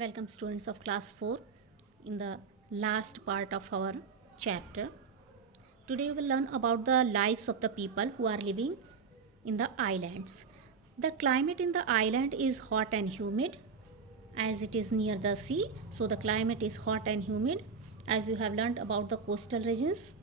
Welcome students of class 4 in the last part of our chapter. Today we will learn about the lives of the people who are living in the islands. The climate in the island is hot and humid as it is near the sea. So the climate is hot and humid as you have learned about the coastal regions.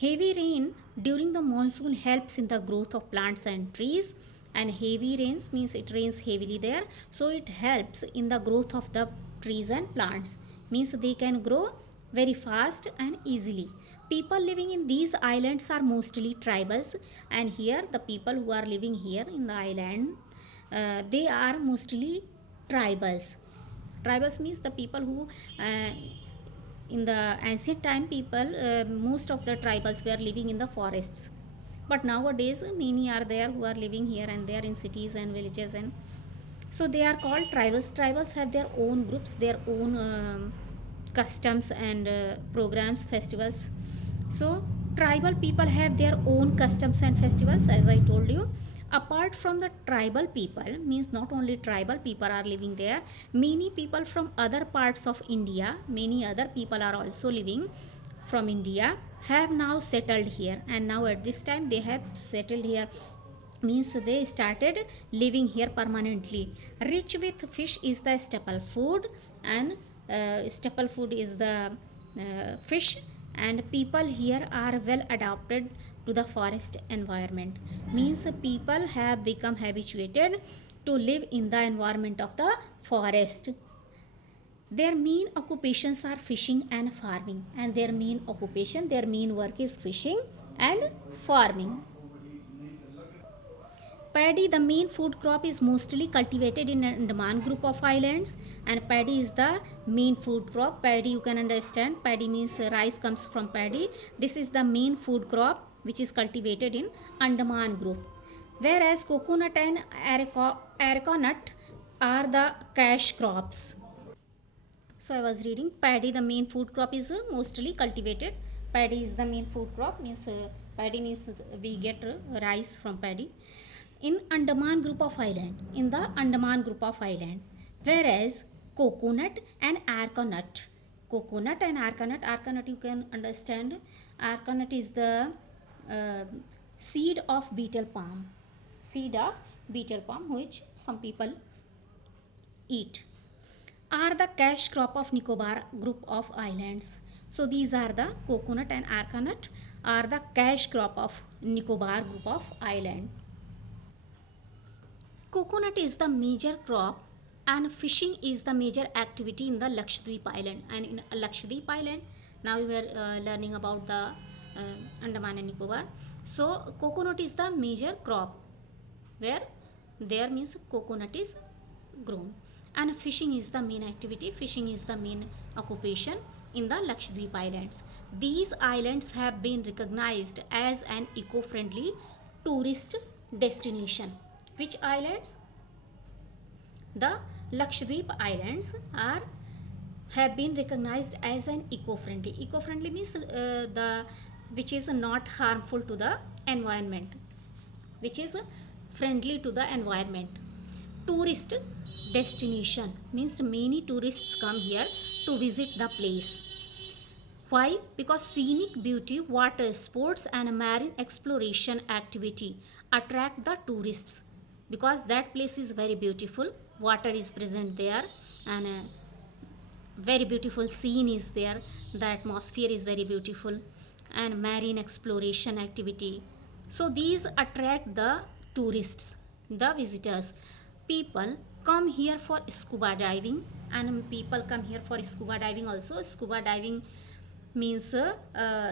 Heavy rain during the monsoon helps in the growth of plants and trees, and heavy rains means it rains heavily there, so it helps in the growth of the trees and plants, means they can grow very fast and easily. People living in these islands are mostly tribals, and here the people who are living here in the island, they are mostly tribals. Tribals means the people who in the ancient time people, most of the tribals were living in the forests, but nowadays many are there who are living here and there in cities and villages, and so they are called tribals have their own groups, their own customs and programs, festivals. So tribal people have their own customs and festivals, as I told you. Apart from the tribal people, means not only tribal people are living there, many people from other parts of India, many other people are also living from India, have now settled here, and now at this time they have settled here, means they started living here permanently. Rich with fish is the staple food, and staple food is the fish, and people here are well adapted to the forest environment, means people have become habituated to live in the environment of the forest. Their main occupations are fishing and farming, and their main occupation, their main work is fishing and farming. Paddy, the main food crop, is mostly cultivated in Andaman group of islands, and paddy is the main food crop. Paddy, you can understand, paddy means rice comes from paddy. This is the main food crop which is cultivated in Andaman group. Whereas coconut and areca nut are the cash crops. So I was reading, paddy, the main food crop, is mostly cultivated. Paddy is the main food crop, means paddy means we get rice from paddy in Andaman group of island, in the Andaman group of island. Whereas coconut and areca nut, areca nut you can understand, areca nut is the seed of betel palm, which some people eat, are the cash crop of Nicobar group of islands. So these are the coconut and areca nut are the cash crop of Nicobar group of island. Coconut is the major crop, and fishing is the major activity in the Lakshadweep island. And in Lakshadweep island, now we were learning about the Andaman and Nicobar. So coconut is the major crop, where there means coconut is grown, and fishing is the main activity, fishing is the main occupation in the Lakshadweep islands. These islands have been recognized as an eco-friendly tourist destination. Which islands? The Lakshadweep islands have been recognized as an eco-friendly. Eco-friendly means the which is not harmful to the environment, which is friendly to the environment. Tourist destination means many tourists come here to visit the place. Why? Because scenic beauty, water sports and marine exploration activity attract the tourists, because that place is very beautiful, water is present there, and a very beautiful scene is there, the atmosphere is very beautiful, and marine exploration activity. So these attract the tourists, the visitors. People come here for scuba diving, and people come here for scuba diving also. Scuba diving means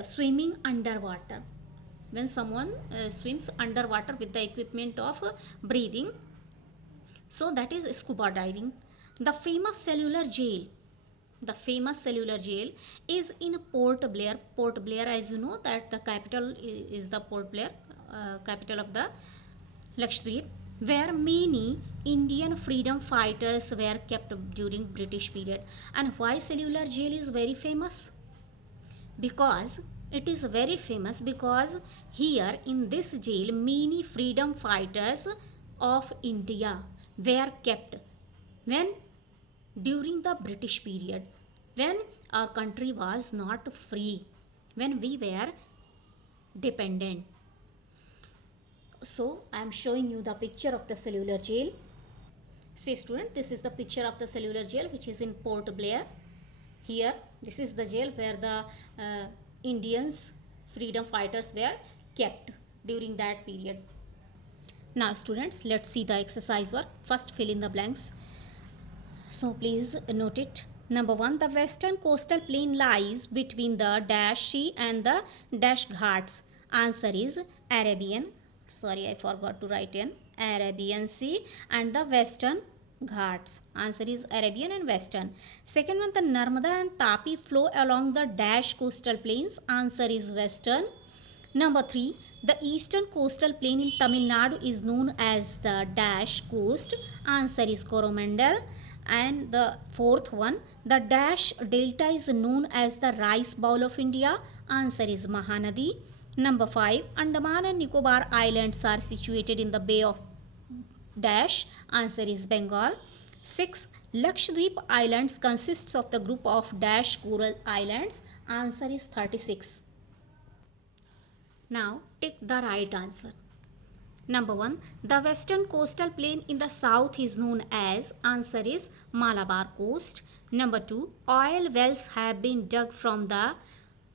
swimming underwater, when someone swims underwater with the equipment of breathing, so that is scuba diving. The famous cellular jail is in Port Blair, as you know that the capital is the Port Blair, capital of the Lakshadweep, where many Indian freedom fighters were kept during British period. And why cellular jail is very famous? Because it is very famous because here in this jail many freedom fighters of India were kept when during the British period, when our country was not free, when we were dependent. So I am showing you the picture of the cellular jail. See student, this is the picture of the cellular jail which is in Port Blair. Here, this is the jail where the Indians, freedom fighters were kept during that period. Now students, let's see the exercise work. First, fill in the blanks. So please note it. Number 1, the western coastal plain lies between the dash sea and the dash ghats. Answer is Arabian. Sorry, I forgot to write in Arabian Sea and the western ghats. Answer is Arabian and western. Second one, the Narmada and Tapi flow along the dash coastal plains. Answer is western. Number 3, the eastern coastal plain in Tamil Nadu is known as the dash coast. Answer is Coromandel. And the fourth one, the dash delta is known as the rice bowl of India. Answer is Mahanadi. Number 5, Andaman and Nicobar Islands are situated in the Bay of dash. Answer is Bengal. 6, Lakshadweep Islands consists of the group of dash coral islands. Answer is 36. Now take the right answer. Number 1, the western coastal plain in the south is known as. Answer is Malabar coast. Number 2, oil wells have been dug from the.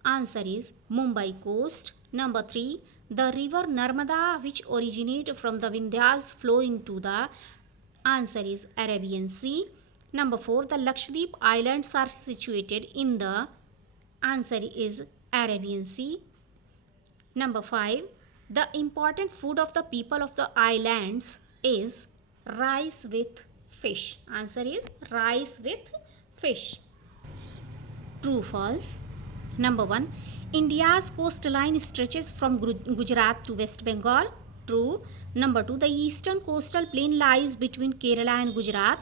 Answer is Mumbai coast. Number 3, the river Narmada which originate from the Vindhyas flow into the. Answer is Arabian Sea. Number 4, the Lakshadweep Islands are situated in the. Answer is Arabian Sea. Number 5, the important food of the people of the islands is rice with fish. Answer is rice with fish. True, false. Number 1, India's coastline stretches from Gujarat to West Bengal. True. Number 2, the eastern coastal plain lies between Kerala and Gujarat.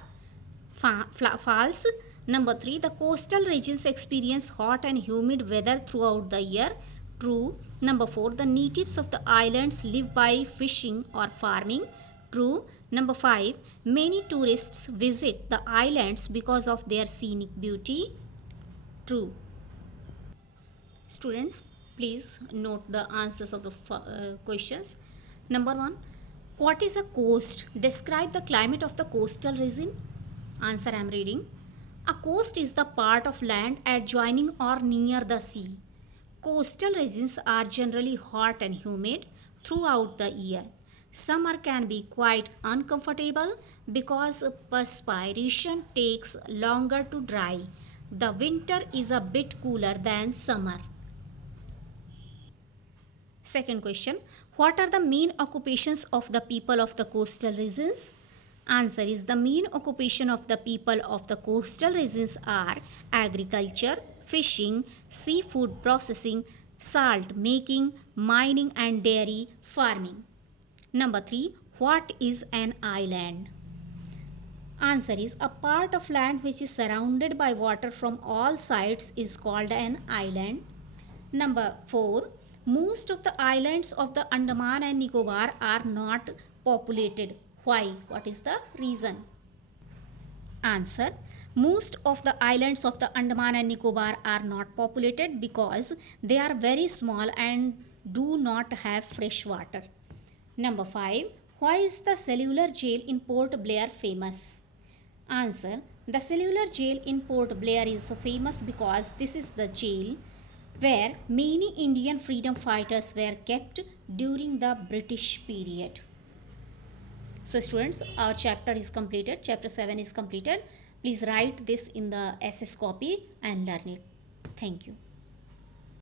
False. Number 3, the coastal regions experience hot and humid weather throughout the year. True. Number 4, the natives of the islands live by fishing or farming. True. Number 5, many tourists visit the islands because of their scenic beauty. True. Students, please note the answers of the questions. Number 1, what is a coast? Describe the climate of the coastal region. Answer I am reading. A coast is the part of land adjoining or near the sea. Coastal regions are generally hot and humid throughout the year. Summer can be quite uncomfortable because perspiration takes longer to dry. The winter is a bit cooler than summer. Second question, what are the main occupations of the people of the coastal regions? Answer is the main occupation of the people of the coastal regions are agriculture, fishing, seafood processing, salt making, mining and dairy farming. Number 3, what is an island? Answer is a part of land which is surrounded by water from all sides is called an island. Number 4, most of the islands of the Andaman and Nicobar are not populated. Why? What is the reason? Answer, most of the islands of the Andaman and Nicobar are not populated because they are very small and do not have fresh water. Number 5, why is the cellular jail in Port Blair famous? Answer, the cellular jail in Port Blair is famous because this is the jail where many Indian freedom fighters were kept during the British period. So students, our chapter is completed. Chapter 7 is completed. Please write this in the SS copy and learn it. Thank you.